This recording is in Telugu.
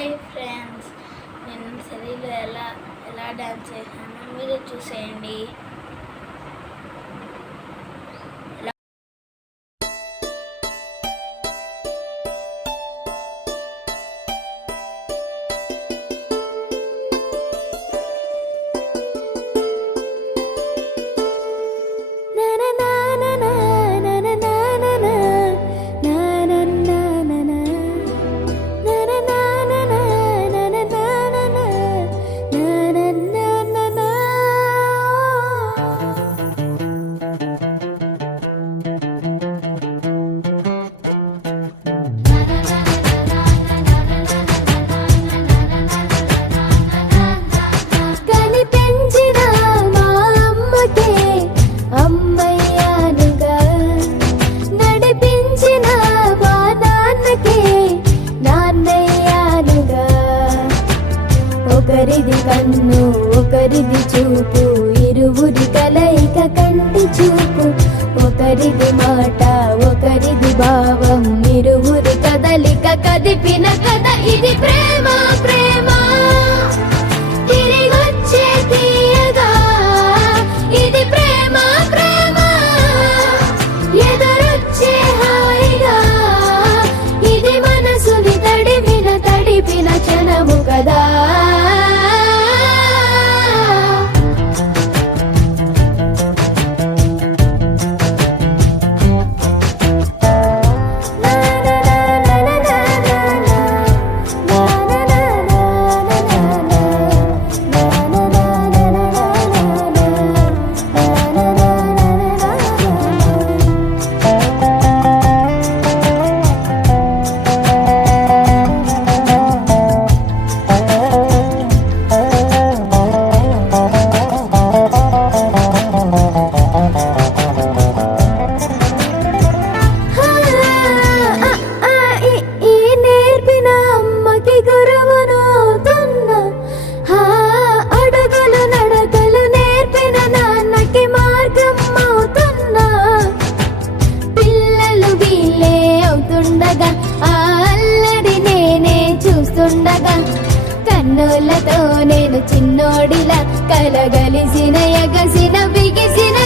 హాయ్ ఫ్రెండ్స్, నేను సరిలో ఎలా డాన్స్ చేశాను మీరు చూసేయండి. ఒకరిది కన్ను ఒకరిది చూపు, ఇరువురి కలయిక కంటి చూపు. ఒకరిది మాట ఒకరిది భావం, ఇరువురి కదలిక కదిపిన కథ ఇది ప్రేమ. ప్రేమ తిరిగొచ్చే తీయగా ఇది ప్రేమ. ప్రేమ ఎదురొచ్చే హాయిగా ఇది మనసుని తడిపిన క్షణము కదా. కన్నులతో నేను చిన్నోడిలా కలగలిసిన ఎగసిన బిగిసిన